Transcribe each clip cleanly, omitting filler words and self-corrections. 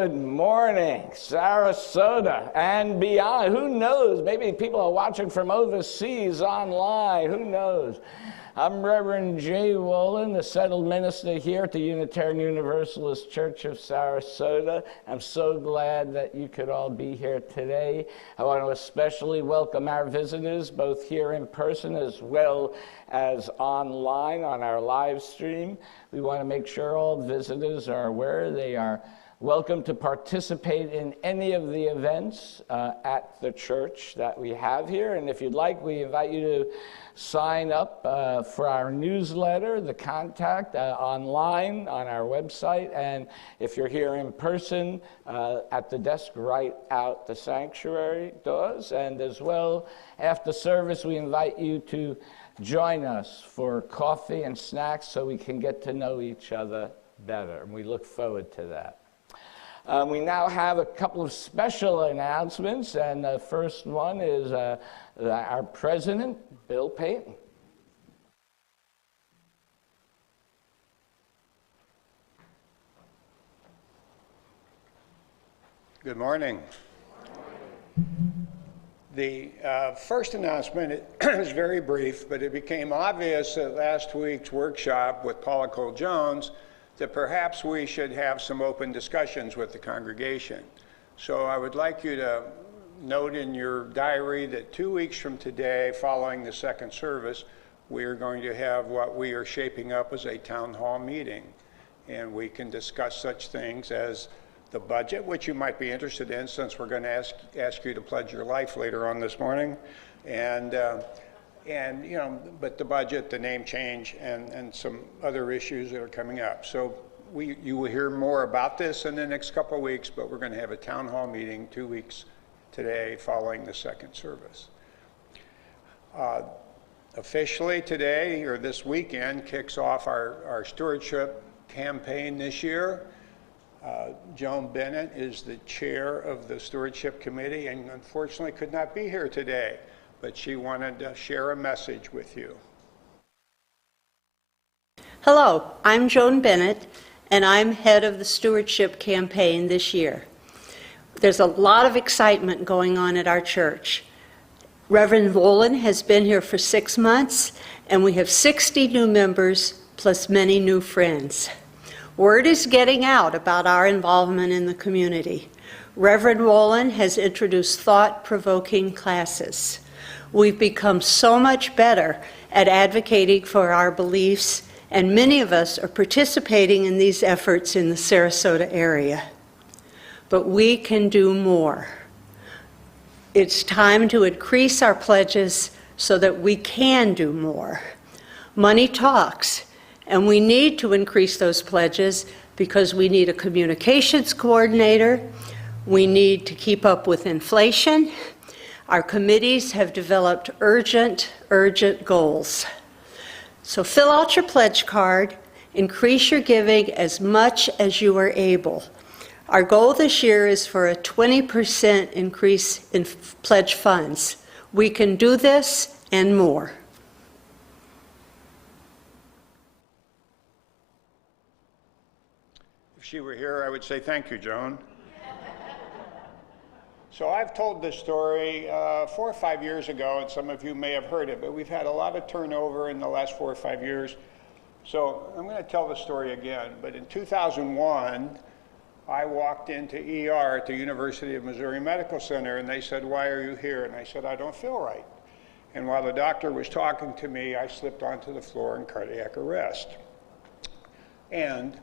Good morning, Sarasota and beyond. Who knows? Maybe people are watching from overseas online. Who knows? I'm Reverend J. Wolin, the settled minister here at the Unitarian Universalist Church of Sarasota. I'm so glad that you could all be here today. I want to especially welcome our visitors, both here in person as well as online on our live stream. We want to make sure all visitors are aware they are welcome to participate in any of the events at the church that we have here. And if you'd like, we invite you to sign up for our newsletter, the contact online on our website. And if you're here in person, at the desk right out the sanctuary doors. And as well, after service, we invite you to join us for coffee and snacks so we can get to know each other better. And we look forward to that. We now have a couple of special announcements, and the first one is our president, Bill Payton. Good morning. The first announcement is very brief, but it became obvious at last week's workshop with Paula Cole-Jones that perhaps we should have some open discussions with the congregation. So I would like you to note in your diary that 2 weeks from today, following the second service, we are going to have what we are shaping up as a town hall meeting. And we can discuss such things as the budget, which you might be interested in since we're going to ask you to pledge your life later on this morning. And you know, but the budget, the name change, and some other issues that are coming up. So you will hear more about this in the next couple of weeks, but we're going to have a town hall meeting 2 weeks today following the second service. Officially today, or this weekend, kicks off our stewardship campaign this year. Joan Bennett is the chair of the stewardship committee and unfortunately could not be here today, but she wanted to share a message with you. Hello, I'm Joan Bennett, and I'm head of the stewardship campaign this year. There's a lot of excitement going on at our church. Reverend Wolin has been here for 6 months, and we have 60 new members plus many new friends. Word is getting out about our involvement in the community. Reverend Wolin has introduced thought-provoking classes. We've become so much better at advocating for our beliefs, and many of us are participating in these efforts in the Sarasota area. But we can do more. It's time to increase our pledges so that we can do more. Money talks. And we need to increase those pledges because we need a communications coordinator. We need to keep up with inflation. Our committees have developed urgent goals. So fill out your pledge card, increase your giving as much as you are able. Our goal this year is for a 20% increase in pledge funds. We can do this and more. If she were here, I would say thank you, Joan. So I've told this story 4 or 5 years ago, and some of you may have heard it, but we've had a lot of turnover in the last 4 or 5 years. So I'm going to tell the story again. But in 2001, I walked into ER at the University of Missouri Medical Center, and they said, "Why are you here?" And I said, "I don't feel right." And while the doctor was talking to me, I slipped onto the floor in cardiac arrest. And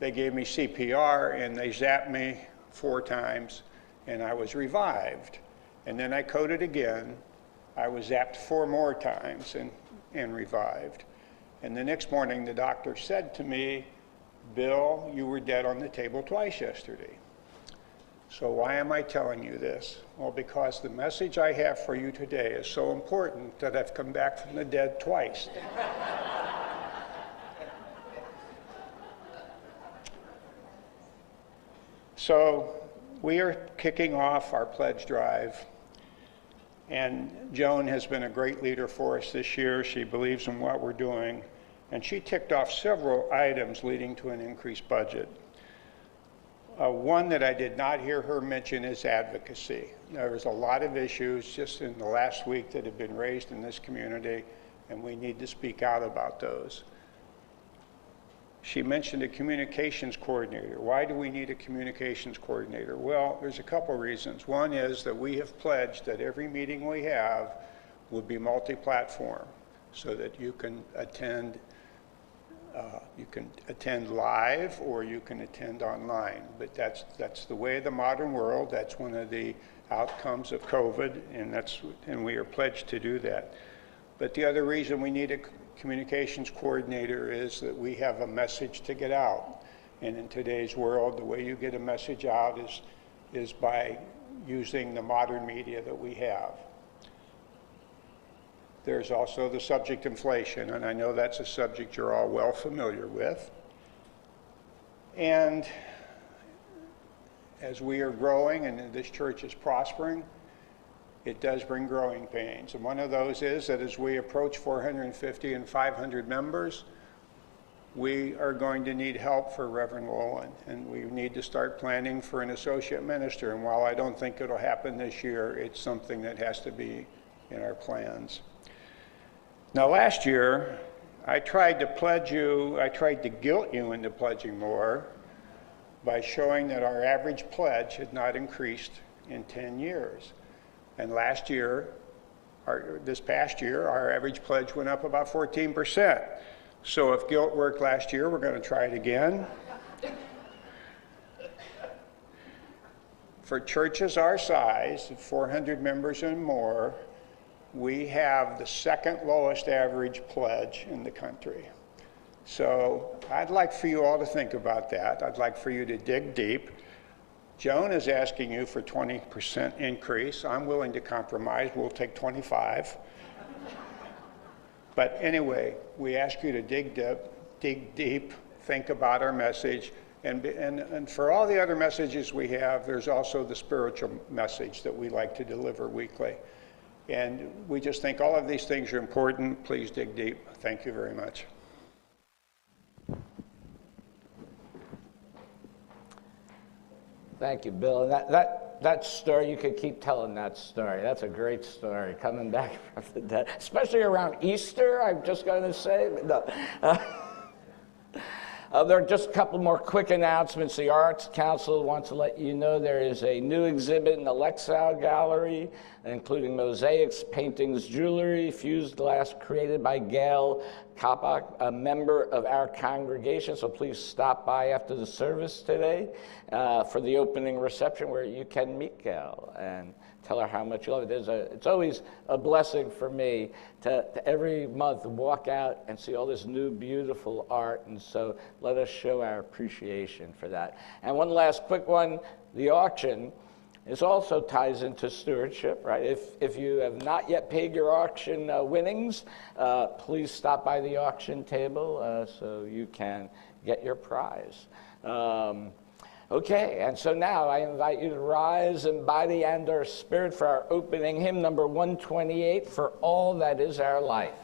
they gave me CPR, and they zapped me 4 times, and I was revived. And then I coded again. I was zapped 4 more times and revived. And the next morning, the doctor said to me, "Bill, you were dead on the table twice yesterday." So why am I telling you this? Well, because the message I have for you today is so important that I've come back from the dead twice. So we are kicking off our pledge drive, and Joan has been a great leader for us this year. She believes in what we're doing, and she ticked off several items leading to an increased budget. One that I did not hear her mention is advocacy. There was a lot of issues just in the last week that have been raised in this community, and we need to speak out about those. She mentioned a communications coordinator. Why do we need a communications coordinator? Well, there's a couple reasons. One is that we have pledged that every meeting we have will be multi-platform, so that you can attend live or you can attend online. But that's the way of the modern world. That's one of the outcomes of COVID, and we are pledged to do that. But the other reason we need a communications coordinator is that we have a message to get out. And in today's world, the way you get a message out is by using the modern media that we have. There's also the subject inflation, and I know that's a subject you're all well familiar with. And as we are growing and this church is prospering, it does bring growing pains. And one of those is that as we approach 450 and 500 members, we are going to need help for Reverend Wolin, and we need to start planning for an associate minister. And while I don't think it'll happen this year, it's something that has to be in our plans. Now, last year, I tried to guilt you into pledging more by showing that our average pledge had not increased in 10 years. And last year, this past year, our average pledge went up about 14%. So if guilt worked last year, we're going to try it again. For churches our size, 400 members and more, we have the second lowest average pledge in the country. So I'd like for you all to think about that. I'd like for you to dig deep. Joan is asking you for 20% increase. I'm willing to compromise. We'll take 25. But anyway, we ask you to dig deep, think about our message. And for all the other messages we have, there's also the spiritual message that we like to deliver weekly. And we just think all of these things are important. Please dig deep. Thank you very much. Thank you, Bill. And that story, you could keep telling that story. That's a great story, coming back from the dead, especially around Easter, I'm just going to say. No. There are just a couple more quick announcements. The Arts Council wants to let you know there is a new exhibit in the Lexau Gallery, including mosaics, paintings, jewelry, fused glass created by Gail Kopak, a member of our congregation. So please stop by after the service today for the opening reception where you can meet Gail and tell her how much you love it. It's always a blessing for me to every month walk out and see all this new, beautiful art. And so let us show our appreciation for that. And one last quick one, the auction also ties into stewardship, right? If you have not yet paid your auction winnings, please stop by the auction table so you can get your prize. Okay, and so now I invite you to rise in body and our spirit for our opening hymn, number 128, For All That Is Our Life.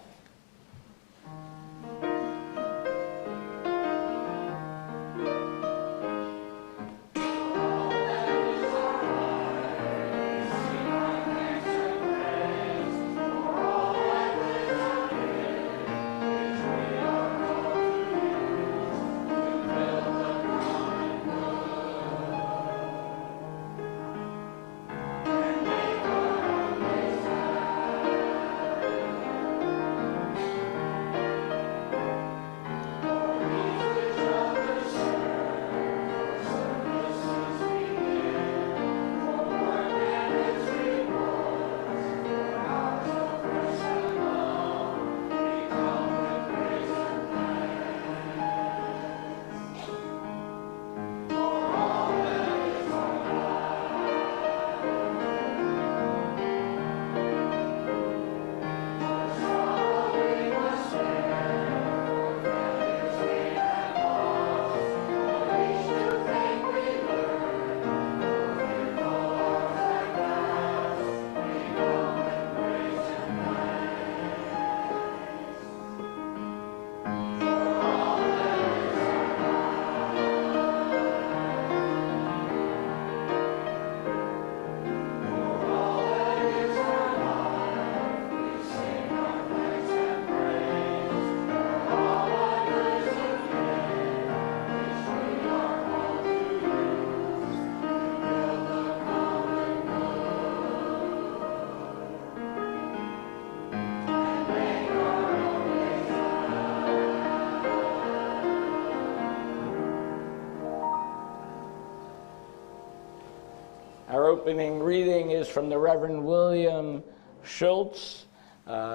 Our opening reading is from the Reverend William Schultz,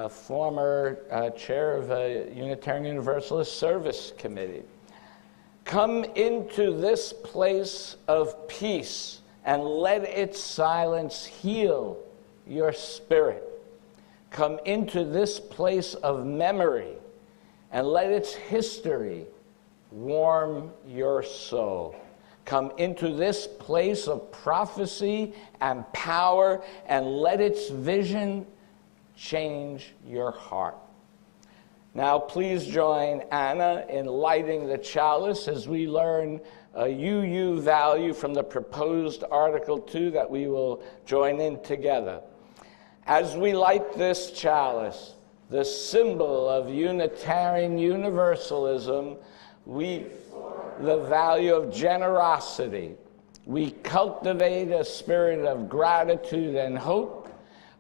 former chair of a Unitarian Universalist Service Committee. Come into this place of peace and let its silence heal your spirit. Come into this place of memory and let its history warm your soul. Come into this place of prophecy and power and let its vision change your heart. Now, please join Anna in lighting the chalice as we learn a UU value from the proposed Article 2 that we will join in together. As we light this chalice, the symbol of Unitarian Universalism, the value of generosity. We cultivate a spirit of gratitude and hope.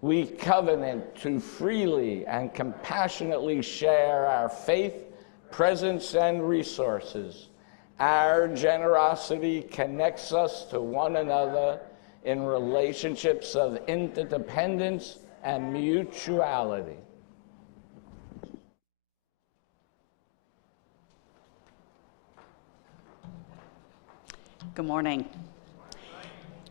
We covenant to freely and compassionately share our faith, presence, and resources. Our generosity connects us to one another in relationships of interdependence and mutuality. Good morning.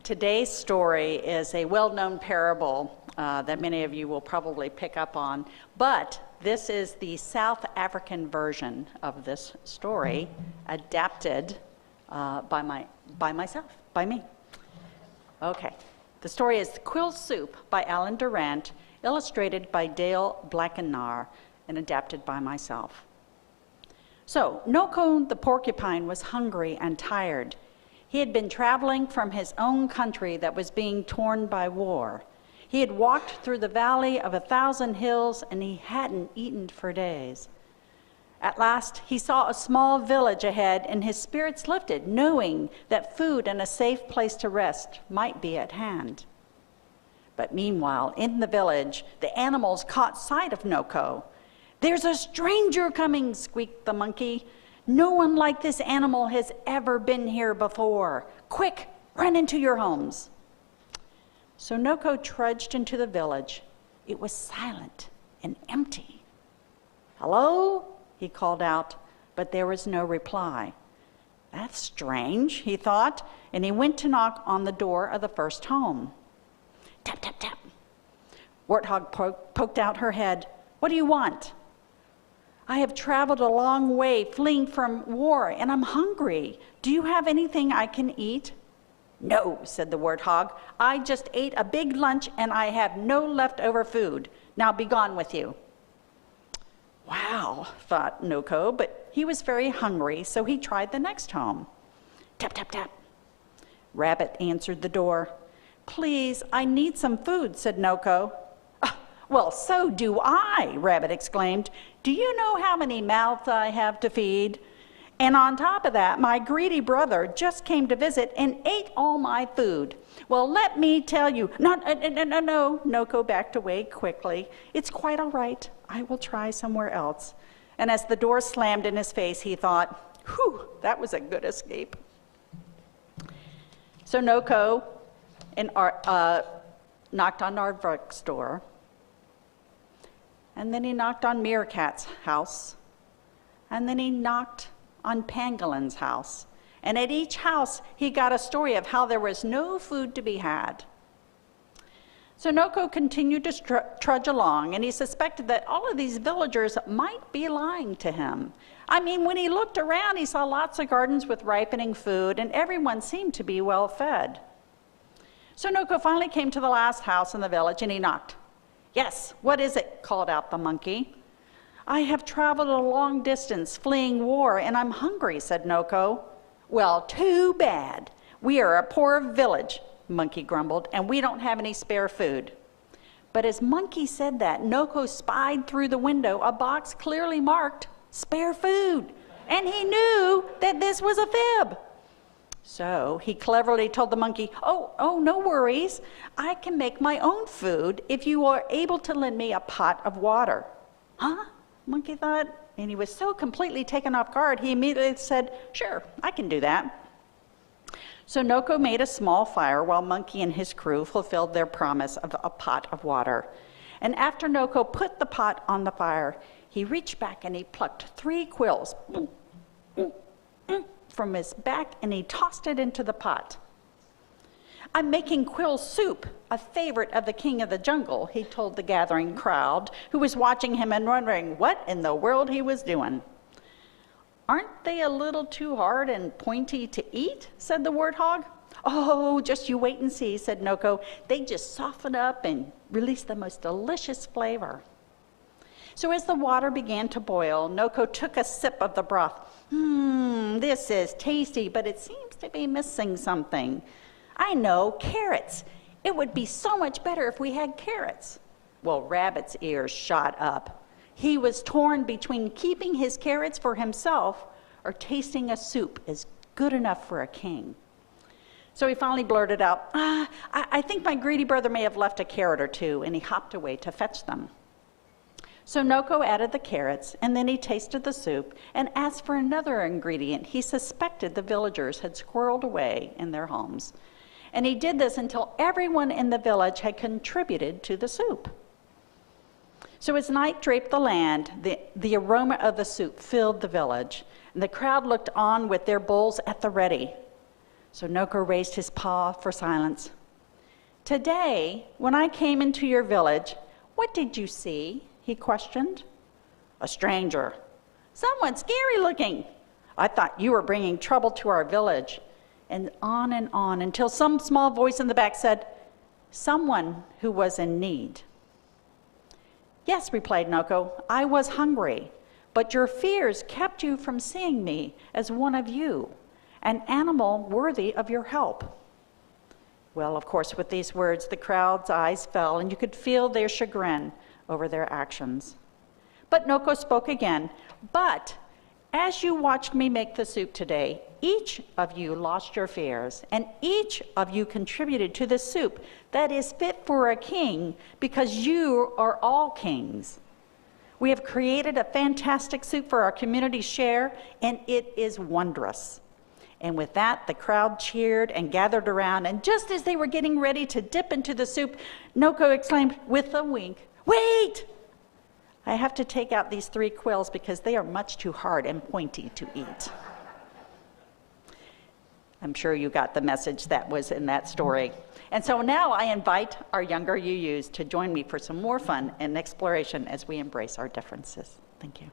Today's story is a well-known parable that many of you will probably pick up on, but this is the South African version of this story, adapted by me. Okay, the story is Quill Soup by Alan Durant, illustrated by Dale Blackenar, and adapted by myself. So, Noko the porcupine was hungry and tired. He had been traveling from his own country that was being torn by war. He had walked through the valley of 1,000 hills, and he hadn't eaten for days. At last, he saw a small village ahead, and his spirits lifted, knowing that food and a safe place to rest might be at hand. But meanwhile, in the village, the animals caught sight of Noko. "There's a stranger coming," squeaked the monkey. "No one like this animal has ever been here before. Quick, run into your homes." So Noko trudged into the village. It was silent and empty. "Hello?" he called out, but there was no reply. "That's strange," he thought, and he went to knock on the door of the first home. Tap, tap, tap. Warthog poked out her head. "What do you want?" "I have traveled a long way fleeing from war, and I'm hungry. Do you have anything I can eat?" "No," said the warthog. "I just ate a big lunch, and I have no leftover food. Now be gone with you." Wow, thought Noko, but he was very hungry, so he tried the next home. Tap, tap, tap. Rabbit answered the door. "Please, I need some food," said Noko. "Well, so do I," Rabbit exclaimed. "Do you know how many mouths I have to feed? And on top of that, my greedy brother just came to visit and ate all my food. Well, let me tell you." No, Noko backed away quickly. "It's quite all right. I will try somewhere else." And as the door slammed in his face, he thought, "Whew, that was a good escape." So Noko knocked on Aardvark's door. And then he knocked on Meerkat's house. And then he knocked on Pangolin's house. And at each house, he got a story of how there was no food to be had. So Noko continued to trudge along, and he suspected that all of these villagers might be lying to him. I mean, when he looked around, he saw lots of gardens with ripening food, and everyone seemed to be well fed. So Noko finally came to the last house in the village, and he knocked. "Yes, what is it?" called out the monkey. "I have traveled a long distance fleeing war, and I'm hungry," said Noko. "Well, too bad. We are a poor village," Monkey grumbled, "and we don't have any spare food." But as Monkey said that, Noko spied through the window a box clearly marked "spare food," and he knew that this was a fib. So he cleverly told the monkey, Oh, no worries. I can make my own food if you are able to lend me a pot of water." "Huh?" Monkey thought, and he was so completely taken off guard, he immediately said, "Sure, I can do that." So Noko made a small fire while Monkey and his crew fulfilled their promise of a pot of water. And after Noko put the pot on the fire, he reached back and he plucked 3 quills from his back and he tossed it into the pot. "I'm making quill soup, a favorite of the king of the jungle," he told the gathering crowd, who was watching him and wondering what in the world he was doing. "Aren't they a little too hard and pointy to eat?" said the warthog. "Oh, just you wait and see," said Noko. "They just soften up and release the most delicious flavor." So as the water began to boil, Noko took a sip of the broth. This is tasty, but it seems to be missing something. I know, carrots. It would be so much better if we had carrots." Well, Rabbit's ears shot up. He was torn between keeping his carrots for himself or tasting a soup as good enough for a king. So he finally blurted out, I think my greedy brother may have left a carrot or 2, and he hopped away to fetch them. So Noko added the carrots, and then he tasted the soup and asked for another ingredient he suspected the villagers had squirreled away in their homes. And he did this until everyone in the village had contributed to the soup. So as night draped the land, the aroma of the soup filled the village, and the crowd looked on with their bowls at the ready. So Noko raised his paw for silence. "Today, when I came into your village, what did you see?" he questioned. "A stranger. Someone scary looking. I thought you were bringing trouble to our village." And on until some small voice in the back said, "Someone who was in need." "Yes," replied Noko, "I was hungry, but your fears kept you from seeing me as one of you, an animal worthy of your help." Well, of course, with these words, the crowd's eyes fell, and you could feel their chagrin over their actions. But Noko spoke again. "But as you watched me make the soup today, each of you lost your fears, and each of you contributed to the soup that is fit for a king, because you are all kings. We have created a fantastic soup for our community share, and it is wondrous." And with that, the crowd cheered and gathered around, and just as they were getting ready to dip into the soup, Noko exclaimed with a wink, "Wait! I have to take out these 3 quills because they are much too hard and pointy to eat." I'm sure you got the message that was in that story. And so now I invite our younger UUs to join me for some more fun and exploration as we embrace our differences. Thank you.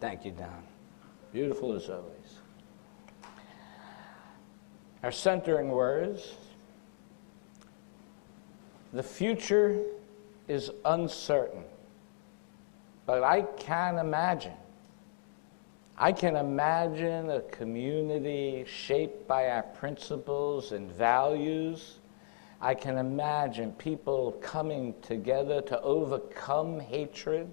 Thank you, Don. Beautiful as always. Our centering words: the future is uncertain, but I can imagine. I can imagine a community shaped by our principles and values. I can imagine people coming together to overcome hatred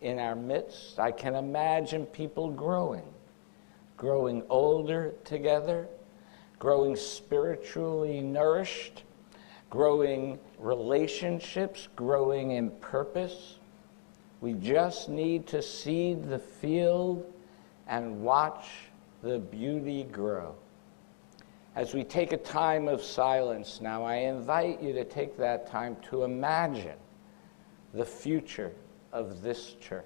in our midst. I can imagine people growing older together, growing spiritually nourished, growing relationships, growing in purpose. We just need to seed the field and watch the beauty grow. As we take a time of silence now, I invite you to take that time to imagine the future of this church.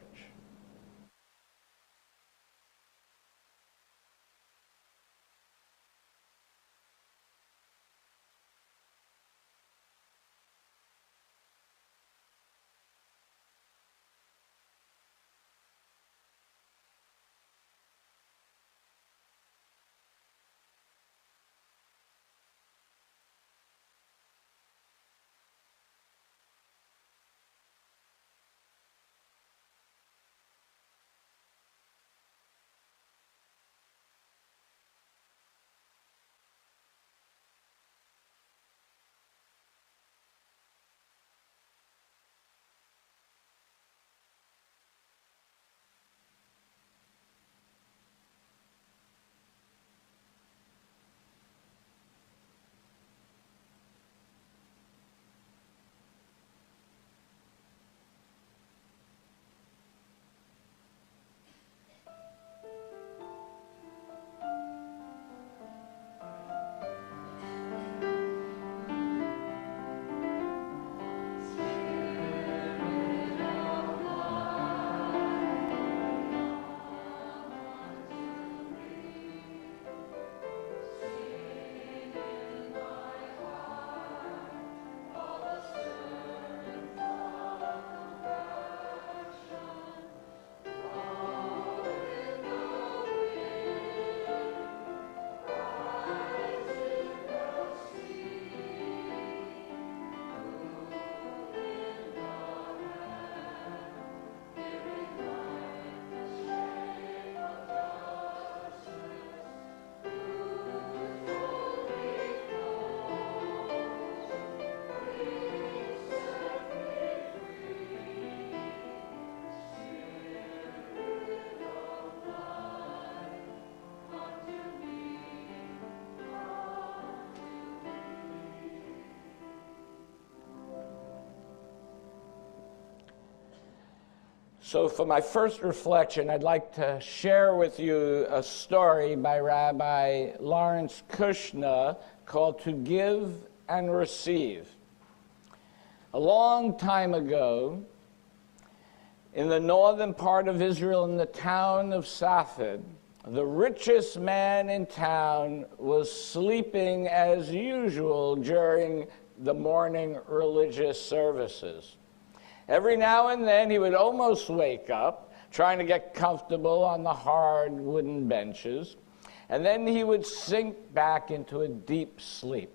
So for my first reflection, I'd like to share with you a story by Rabbi Lawrence Kushner called To Give and Receive. A long time ago, in the northern part of Israel, in the town of Safed, the richest man in town was sleeping as usual during the morning religious services. Every now and then he would almost wake up, trying to get comfortable on the hard wooden benches, and then he would sink back into a deep sleep.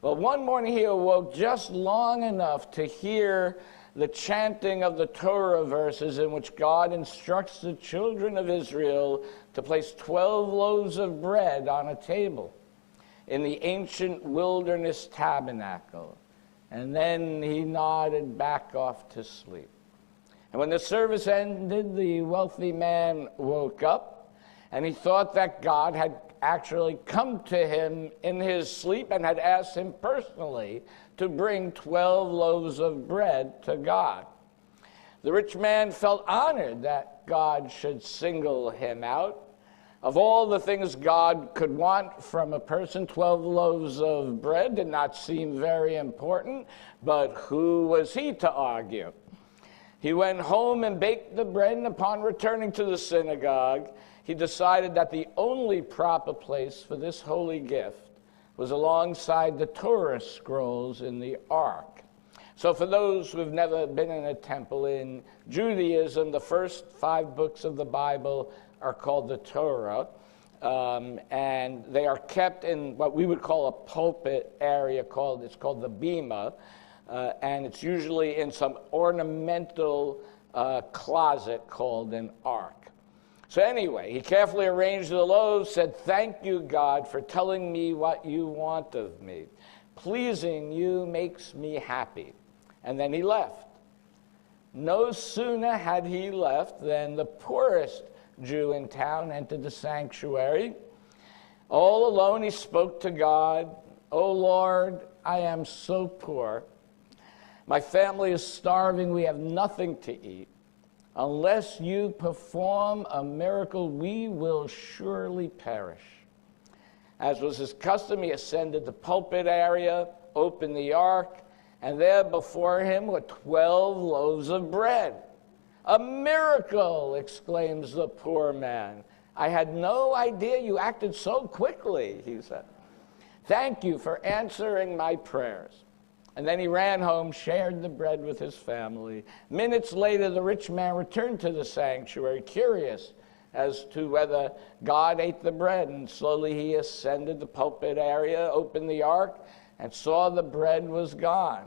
But one morning he awoke just long enough to hear the chanting of the Torah verses in which God instructs the children of Israel to place 12 loaves of bread on a table in the ancient wilderness tabernacle. And then he nodded back off to sleep. And when the service ended, the wealthy man woke up, and he thought that God had actually come to him in his sleep and had asked him personally to bring 12 loaves of bread to God. The rich man felt honored that God should single him out. Of all the things God could want from a person, 12 loaves of bread did not seem very important, but who was he to argue? He went home and baked the bread, and upon returning to the synagogue, he decided that the only proper place for this holy gift was alongside the Torah scrolls in the ark. So for those who have never been in a temple in Judaism, the first 5 books of the Bible are called the Torah, and they are kept in what we would call a pulpit area it's called the bima, and it's usually in some ornamental closet called an ark. So anyway, he carefully arranged the loaves, said, "Thank you, God, for telling me what you want of me. Pleasing you makes me happy." And then he left. No sooner had he left than the poorest Jew in town entered the sanctuary. All alone he spoke to God, "O Lord, I am so poor My family is starving. We have nothing to eat. Unless you perform a miracle, we will surely perish." As was his custom, he ascended the pulpit area, opened the ark, and there before him were 12 loaves of bread. "A miracle!" exclaims the poor man. "I had no idea you acted so quickly," he said. "Thank you for answering my prayers." And then he ran home, shared the bread with his family. Minutes later, the rich man returned to the sanctuary, curious as to whether God ate the bread. And slowly he ascended the pulpit area, opened the ark, and saw the bread was gone.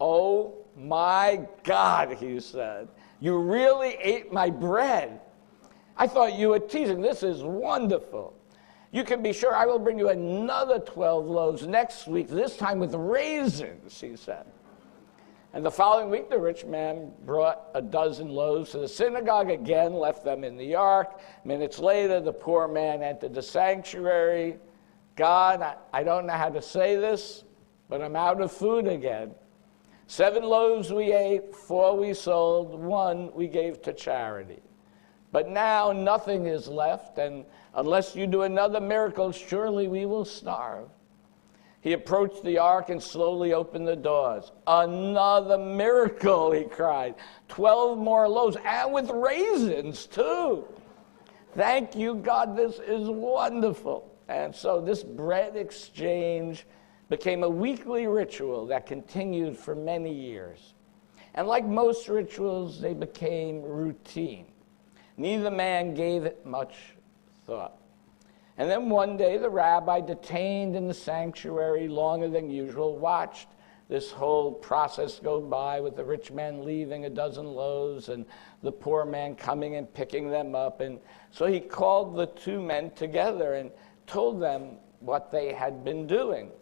"Oh my God," he said, "you really ate my bread. I thought you were teasing. This is wonderful. You can be sure I will bring you another 12 loaves next week, this time with raisins," he said. And the following week, the rich man brought a dozen loaves to the synagogue again, left them in the ark. Minutes later, the poor man entered the sanctuary. "God, I don't know how to say this, but I'm out of food again. 7 loaves we ate, 4 we sold, 1 we gave to charity. But now nothing is left, and unless you do another miracle, surely we will starve." He approached the ark and slowly opened the doors. "Another miracle," he cried. 12 more loaves, and with raisins, too. "Thank you, God, this is wonderful." And so this bread exchange became a weekly ritual that continued for many years. And like most rituals, they became routine. Neither man gave it much thought. And then one day, the rabbi, detained in the sanctuary longer than usual, watched this whole process go by, with the rich man leaving a dozen loaves and the poor man coming and picking them up. And so he called the 2 men together and told them what they had been doing.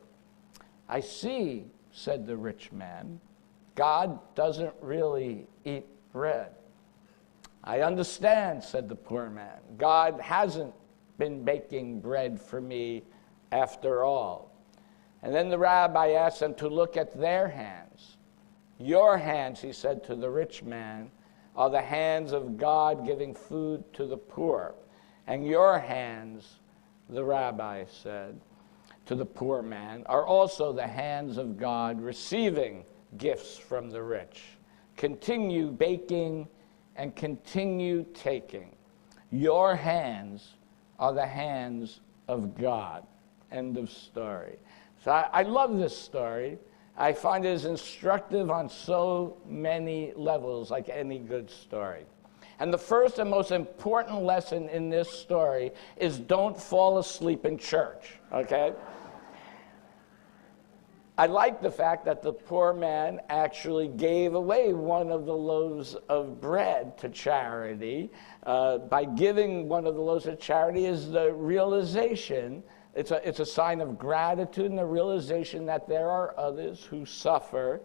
"I see," said the rich man, "God doesn't really eat bread." "I understand," said the poor man. "God hasn't been baking bread for me after all." And then the rabbi asked them to look at their hands. "Your hands," he said to the rich man, "are the hands of God giving food to the poor. And your hands," the rabbi said to the poor man, "are also the hands of God receiving gifts from the rich. Continue baking and continue taking. Your hands are the hands of God." End of story. So I love this story. I find it is instructive on so many levels, like any good story. And the first and most important lesson in this story is don't fall asleep in church, okay? I like the fact that the poor man actually gave away one of the loaves of bread to charity. By giving one of the loaves to charity is the realization, it's a sign of gratitude and the realization that there are others who suffer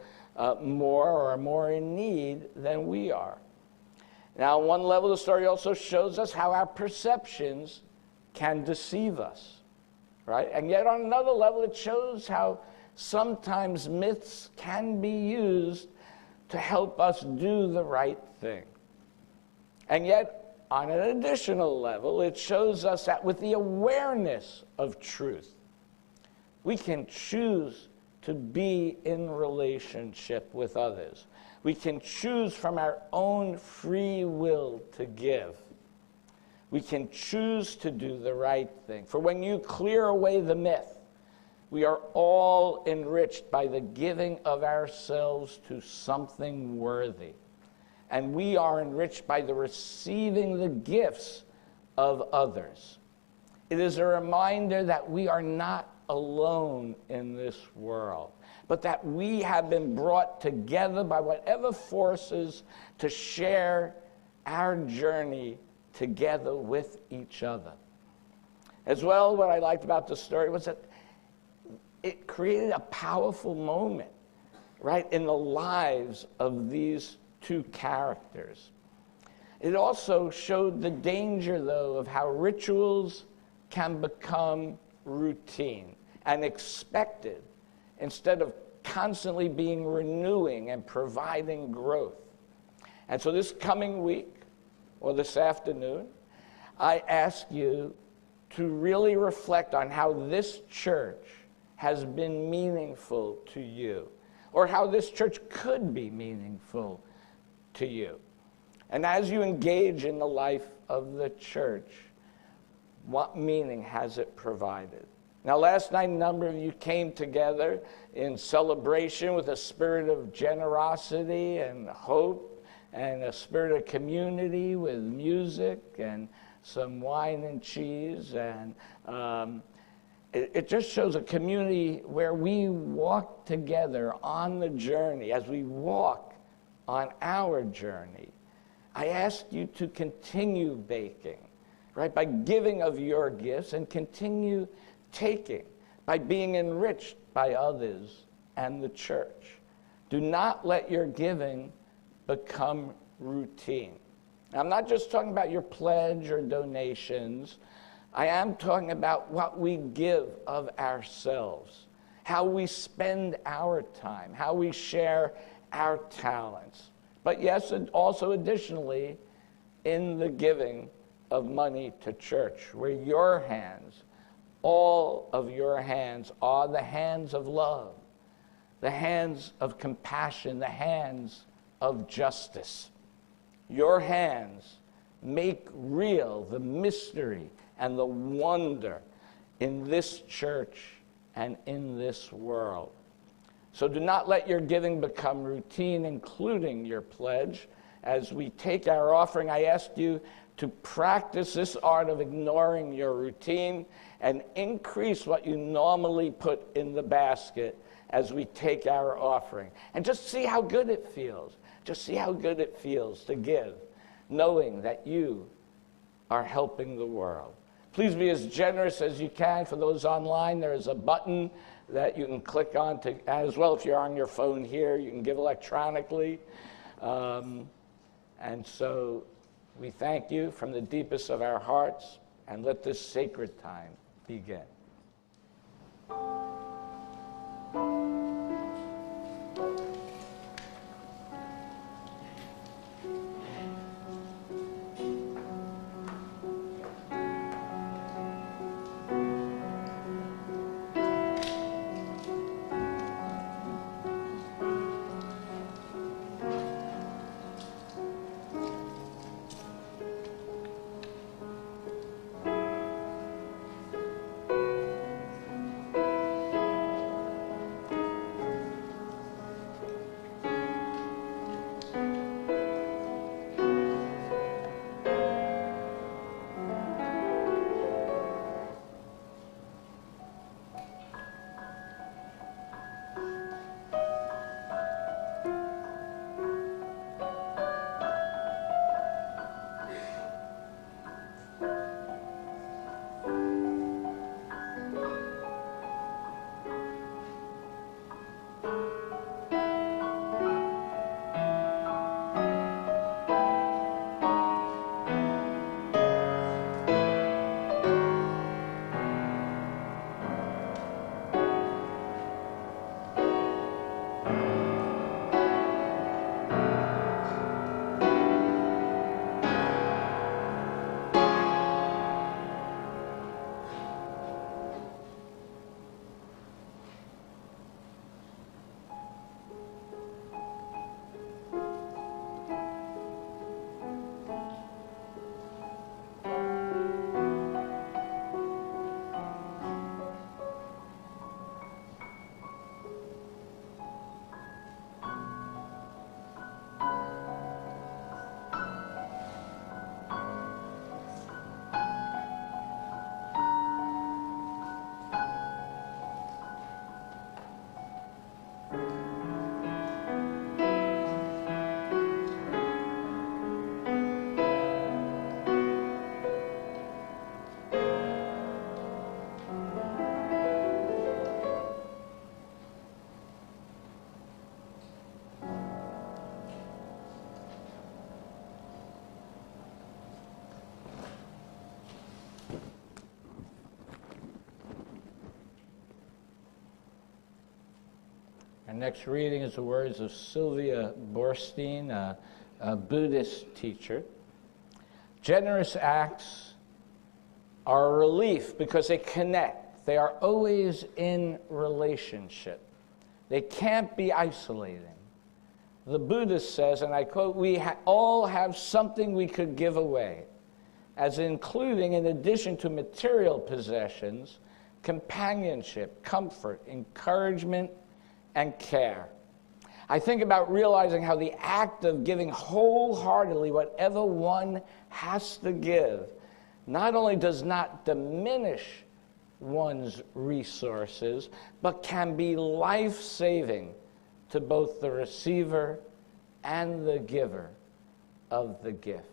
more or are more in need than we are. Now, on one level, the story also shows us how our perceptions can deceive us, right? And yet on another level, it shows how sometimes myths can be used to help us do the right thing. And yet, on an additional level, it shows us that with the awareness of truth, we can choose to be in relationship with others. We can choose from our own free will to give. We can choose to do the right thing. For when you clear away the myth, we are all enriched by the giving of ourselves to something worthy. And we are enriched by the receiving the gifts of others. It is a reminder that we are not alone in this world, but that we have been brought together by whatever forces to share our journey together with each other. As well, what I liked about the story was that it created a powerful moment, right, in the lives of these 2 characters. It also showed the danger, though, of how rituals can become routine and expected instead of constantly being renewing and providing growth. And so this coming week, or this afternoon, I ask you to really reflect on how this church has been meaningful to you, or how this church could be meaningful to you. And as you engage in the life of the church, what meaning has it provided? Now, last night, a number of you came together in celebration with a spirit of generosity and hope and a spirit of community with music and some wine and cheese. And it just shows a community where we walk together on the journey. As we walk on our journey, I ask you to continue baking, right, by giving of your gifts, and continue taking by being enriched by others and the church. Do not let your giving become routine. I'm not just talking about your pledge or donations. I am talking about what we give of ourselves, how we spend our time, how we share our talents. But yes, and also additionally, in the giving of money to church, where your hands, all of your hands, are the hands of love, the hands of compassion, the hands of justice. Your hands make real the mystery and the wonder in this church and in this world. So do not let your giving become routine, including your pledge. As we take our offering, I ask you to practice this art of ignoring your routine and increase what you normally put in the basket as we take our offering. And just see how good it feels. Just see how good it feels to give, knowing that you are helping the world. Please be as generous as you can. For those online, there is a button that you can click on to, as well. If you're on your phone here, you can give electronically. And so we thank you from the deepest of our hearts, and let this sacred time begin. Our next reading is the words of Sylvia Borstein, a Buddhist teacher. Generous acts are a relief because they connect. They are always in relationship. They can't be isolating. The Buddhist says, and I quote, we all have something we could give away, as including, in addition to material possessions, companionship, comfort, encouragement, and care. I think about realizing how the act of giving wholeheartedly whatever one has to give not only does not diminish one's resources, but can be life-saving to both the receiver and the giver of the gift.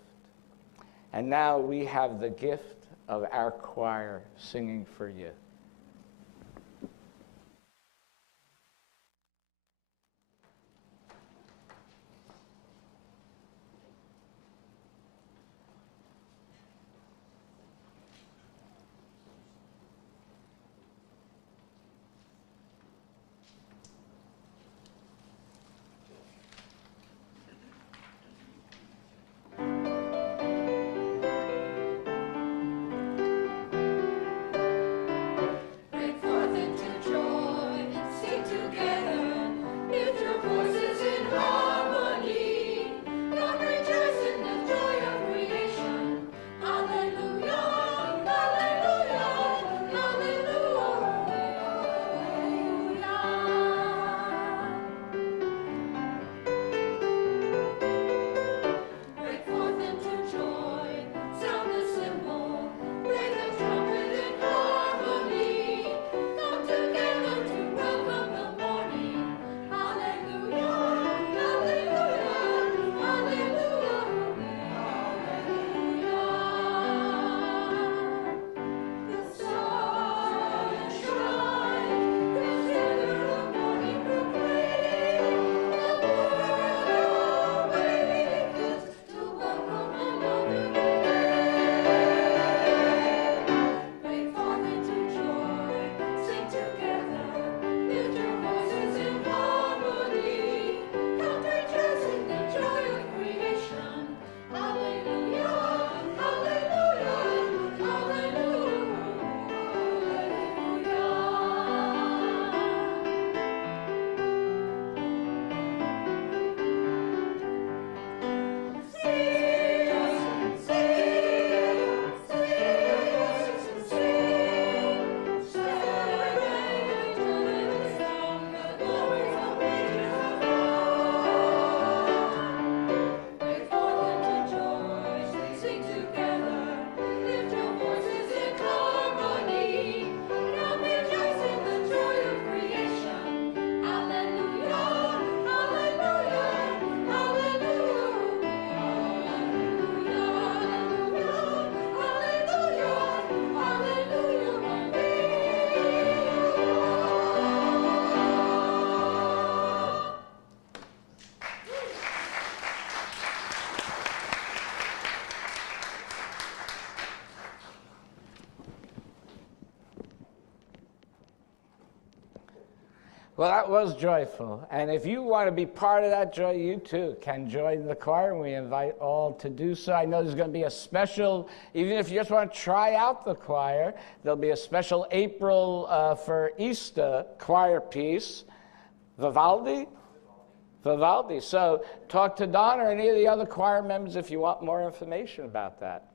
And now we have the gift of our choir singing for you. Well, that was joyful. And if you want to be part of that joy, you too can join the choir, and we invite all to do so. I know there's going to be a special, even if you just want to try out the choir, there'll be a special April for Easter choir piece. Vivaldi? Vivaldi. So talk to Don or any of the other choir members if you want more information about that.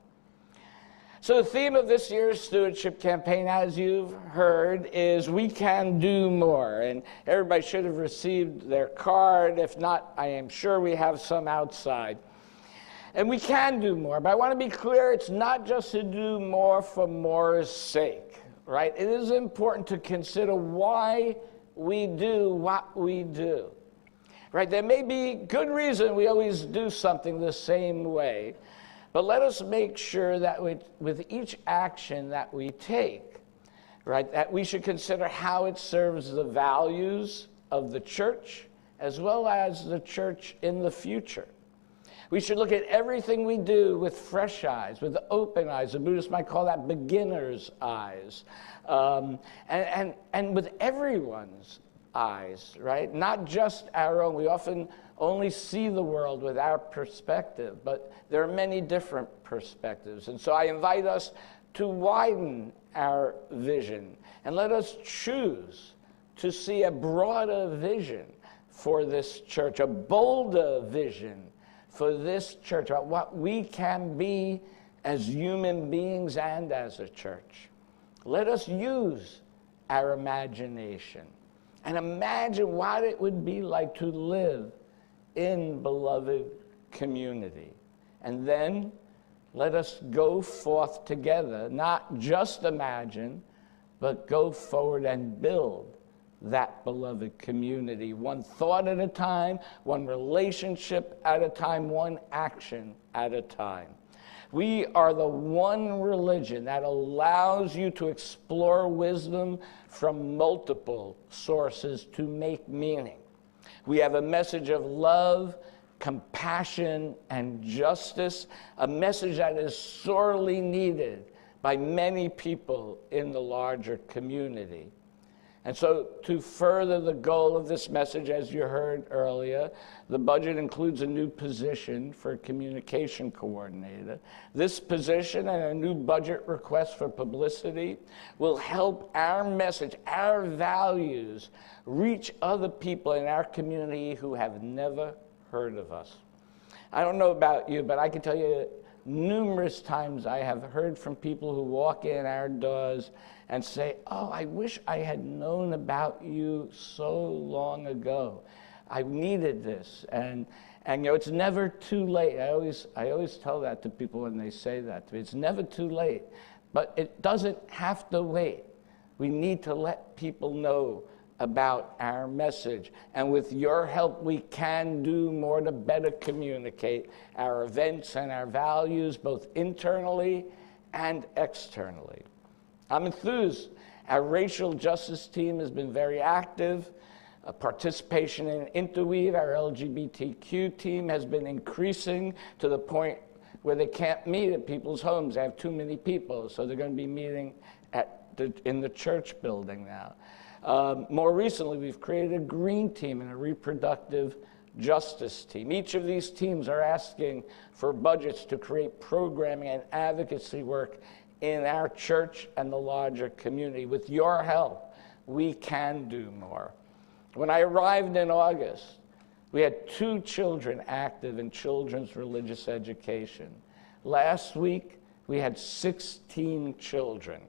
So the theme of this year's stewardship campaign, as you've heard, is We Can Do More. And everybody should have received their card. If not, I am sure we have some outside. And we can do more. But I want to be clear, it's not just to do more for more's sake, right? It is important to consider why we do what we do, right? There may be good reason we always do something the same way. But let us make sure that with each action that we take, right, that we should consider how it serves the values of the church as well as the church in the future. We should look at everything we do with fresh eyes, with open eyes. The Buddhists might call that beginner's eyes. And with everyone's eyes, right? Not just our own. We often only see the world with our perspective, but there are many different perspectives. And so I invite us to widen our vision and let us choose to see a broader vision for this church, a bolder vision for this church, about what we can be as human beings and as a church. Let us use our imagination and imagine what it would be like to live in beloved community. And then let us go forth together, not just imagine, but go forward and build that beloved community, one thought at a time, one relationship at a time, one action at a time. We are the one religion that allows you to explore wisdom from multiple sources to make meaning. We have a message of love, compassion, and justice, a message that is sorely needed by many people in the larger community. And so to further the goal of this message, as you heard earlier, the budget includes a new position for communication coordinator. This position and a new budget request for publicity will help our message, our values, reach other people in our community who have never heard of us. I don't know about you, but I can tell you numerous times I have heard from people who walk in our doors and say, oh, I wish I had known about you so long ago. I needed this. And you know, it's never too late. I always tell that to people when they say that to me. It's never too late. But it doesn't have to wait. We need to let people know about our message. And with your help, we can do more to better communicate our events and our values, both internally and externally. I'm enthused. Our racial justice team has been very active. Participation in Interweave, our LGBTQ team, has been increasing to the point where they can't meet at people's homes. They have too many people, so they're going to be meeting in the church building now. More recently, we've created a green team and a reproductive justice team. Each of these teams are asking for budgets to create programming and advocacy work in our church and the larger community. With your help, we can do more. When I arrived in August, we had 2 children active in children's religious education. Last week, we had 16 children.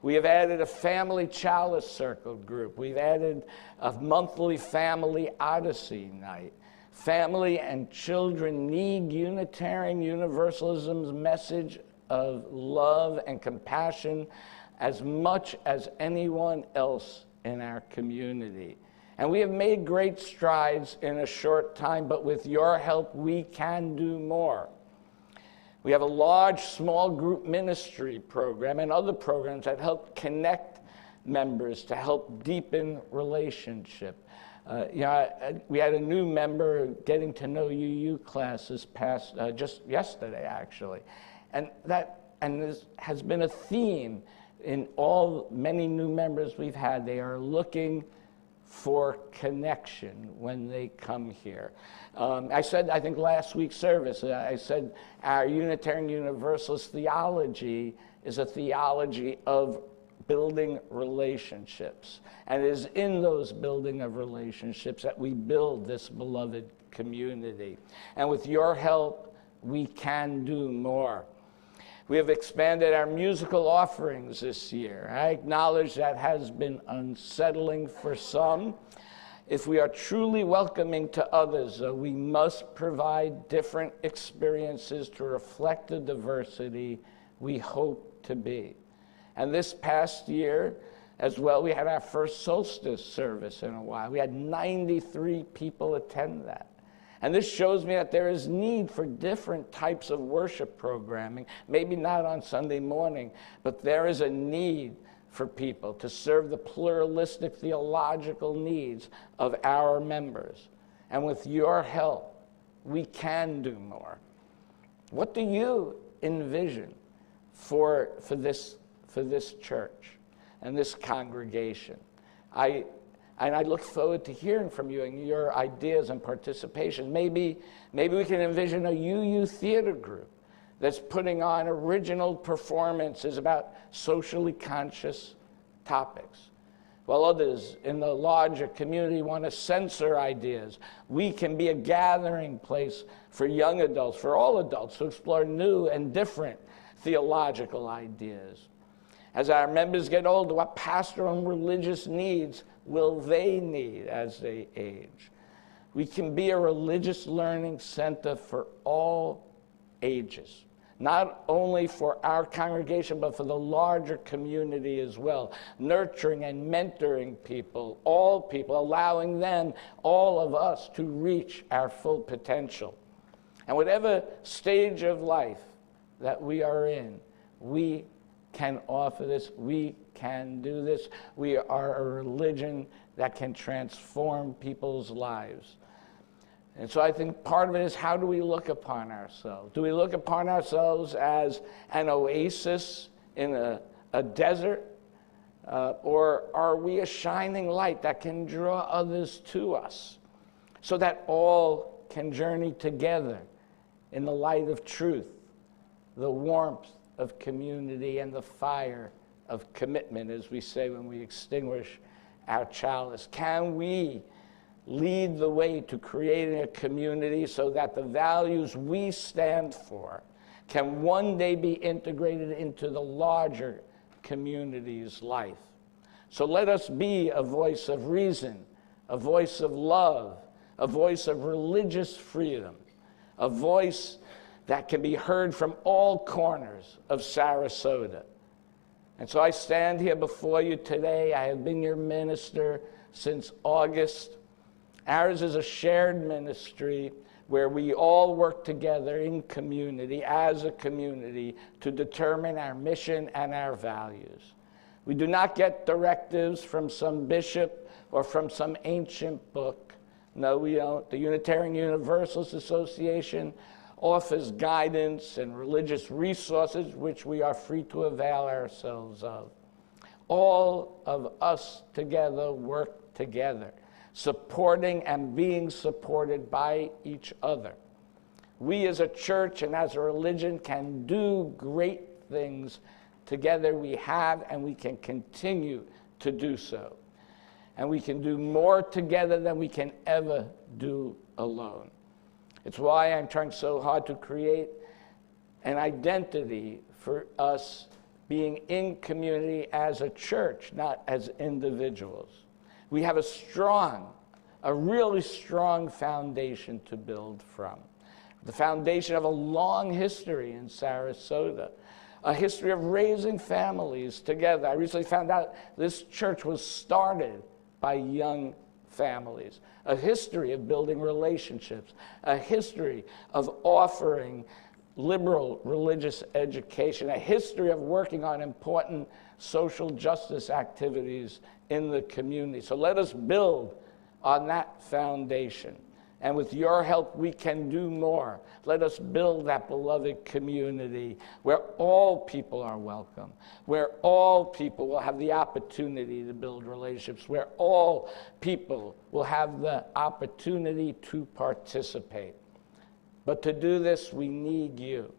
We have added a family chalice circle group. We've added a monthly family odyssey night. Family and children need Unitarian Universalism's message of love and compassion as much as anyone else in our community. And we have made great strides in a short time, but with your help, we can do more. We have a large small group ministry program and other programs that help connect members to help deepen relationship. We had a new member getting to know you class this past, just yesterday actually. And this has been a theme in many new members we've had. They are looking for connection when they come here. I said, I think last week's service, I said our Unitarian Universalist theology is a theology of building relationships. And it is in those building of relationships that we build this beloved community. And with your help, we can do more. We have expanded our musical offerings this year. I acknowledge that has been unsettling for some. If we are truly welcoming to others, we must provide different experiences to reflect the diversity we hope to be. And this past year, as well, we had our first solstice service in a while. We had 93 people attend that. And this shows me that there is need for different types of worship programming, maybe not on Sunday morning, but there is a need for people to serve the pluralistic theological needs of our members. And with your help, we can do more. What do you envision for this church and this congregation? I And I look forward to hearing from you and your ideas and participation. Maybe we can envision a UU theater group that's putting on original performances about socially conscious topics. While others in the larger community want to censor ideas, we can be a gathering place for young adults, for all adults, to explore new and different theological ideas. As our members get older, what pastoral and religious needs will they need as they age? We can be a religious learning center for all ages, not only for our congregation, but for the larger community as well, nurturing and mentoring people, allowing them, all of us, to reach our full potential. And whatever stage of life that we are in, we can offer this, we can do this. We are a religion that can transform people's lives. And so I think part of it is, how do we look upon ourselves? Do we look upon ourselves as an oasis in a desert? Or are we a shining light that can draw others to us so that all can journey together in the light of truth, the warmth of community, and the fire of commitment, as we say when we extinguish our chalice? Can we lead the way to creating a community so that the values we stand for can one day be integrated into the larger community's life? So let us be a voice of reason, a voice of love, a voice of religious freedom, a voice that can be heard from all corners of Sarasota. And so I stand here before you today. I have been your minister since August. Ours is a shared ministry where we all work together in community, as a community, to determine our mission and our values. We do not get directives from some bishop or from some ancient book. No, we don't. The Unitarian Universalist Association offers guidance and religious resources which we are free to avail ourselves of. All of us together work together, supporting and being supported by each other. We as a church and as a religion can do great things together. We have, and we can continue to do so. And we can do more together than we can ever do alone. It's why I'm trying so hard to create an identity for us being in community as a church, not as individuals. We have a really strong foundation to build from. The foundation of a long history in Sarasota, a history of raising families together. I recently found out this church was started by young families, a history of building relationships, a history of offering liberal religious education, a history of working on important social justice activities in the community. So let us build on that foundation. And with your help, we can do more. Let us build that beloved community where all people are welcome, where all people will have the opportunity to build relationships, where all people will have the opportunity to participate. But to do this, we need you.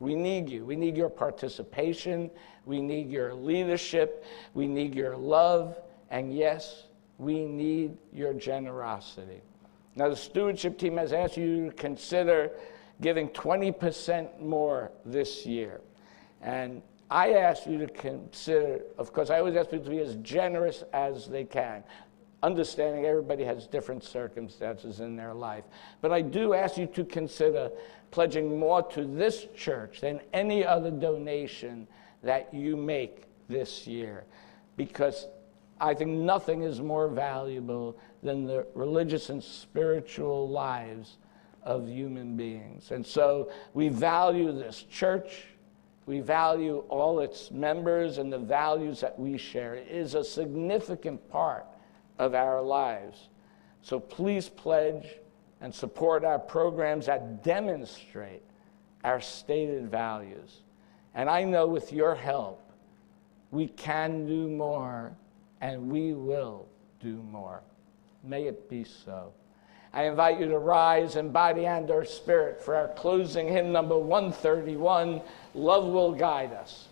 We need you. We need your participation. We need your leadership. We need your love. And yes, we need your generosity. Now, the stewardship team has asked you to consider giving 20% more this year. And I ask you to consider, of course, I always ask people to be as generous as they can, understanding everybody has different circumstances in their life. But I do ask you to consider pledging more to this church than any other donation that you make this year, because I think nothing is more valuable than the religious and spiritual lives of human beings. And so we value this church. We value all its members and the values that we share. It is a significant part of our lives. So please pledge and support our programs that demonstrate our stated values. And I know with your help, we can do more, and we will do more. May it be so. I invite you to rise in body and or spirit for our closing hymn number 131, Love Will Guide Us.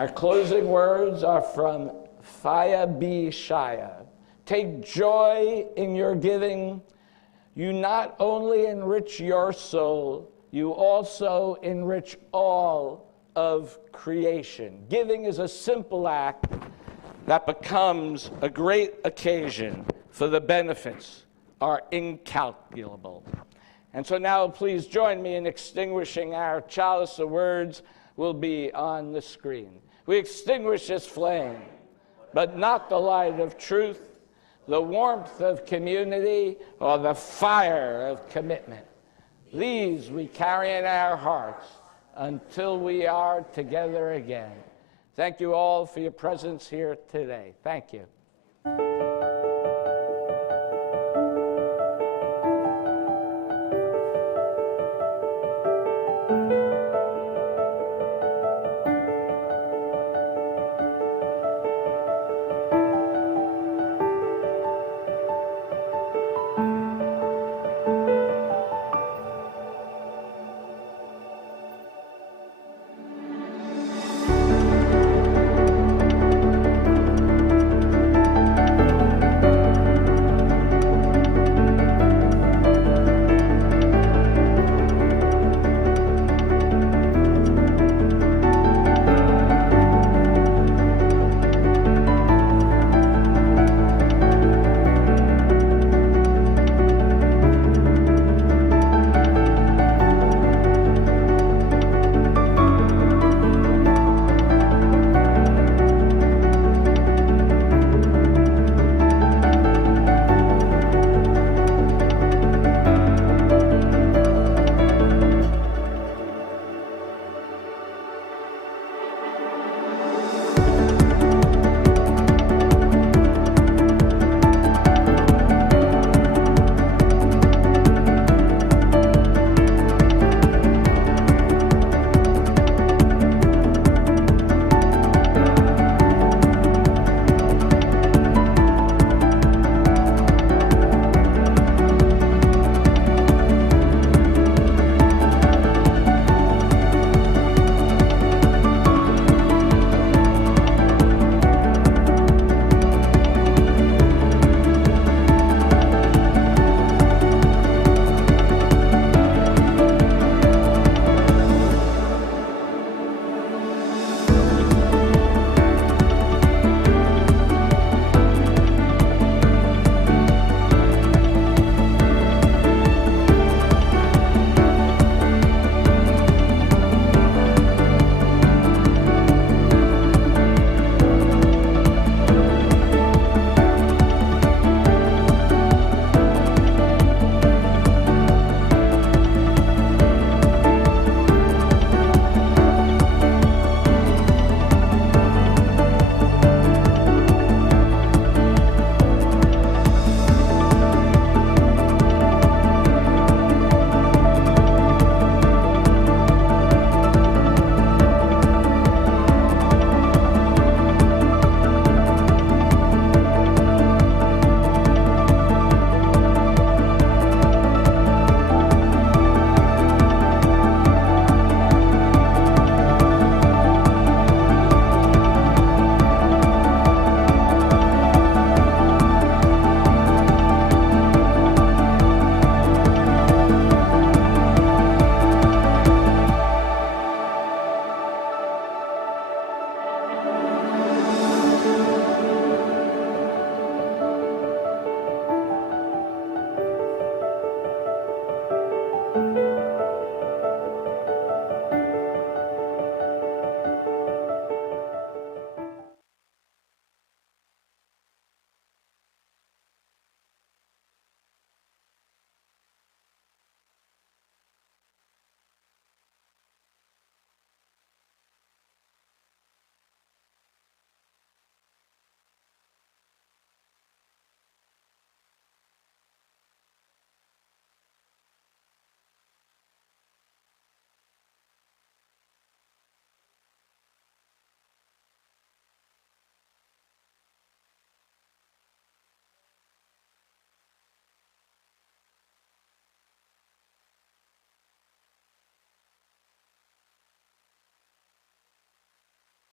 Our closing words are from Phaya B. Shaya. Take joy in your giving. You not only enrich your soul, you also enrich all of creation. Giving is a simple act that becomes a great occasion, for the benefits are incalculable. And so now please join me in extinguishing our chalice. The words will be on the screen. We extinguish this flame, but not the light of truth, the warmth of community, or the fire of commitment. These we carry in our hearts until we are together again. Thank you all for your presence here today. Thank you.